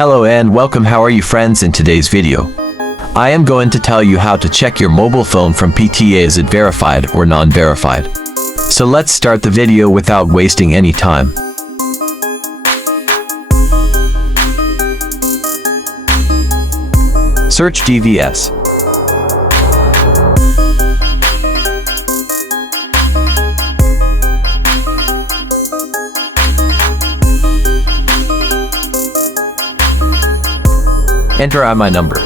Hello and welcome. How are you friends? In today's video, I am going to tell you how to check your mobile phone from PTA. Is it verified or non-verified? So let's start the video without wasting any time. Search DVS. Enter my number.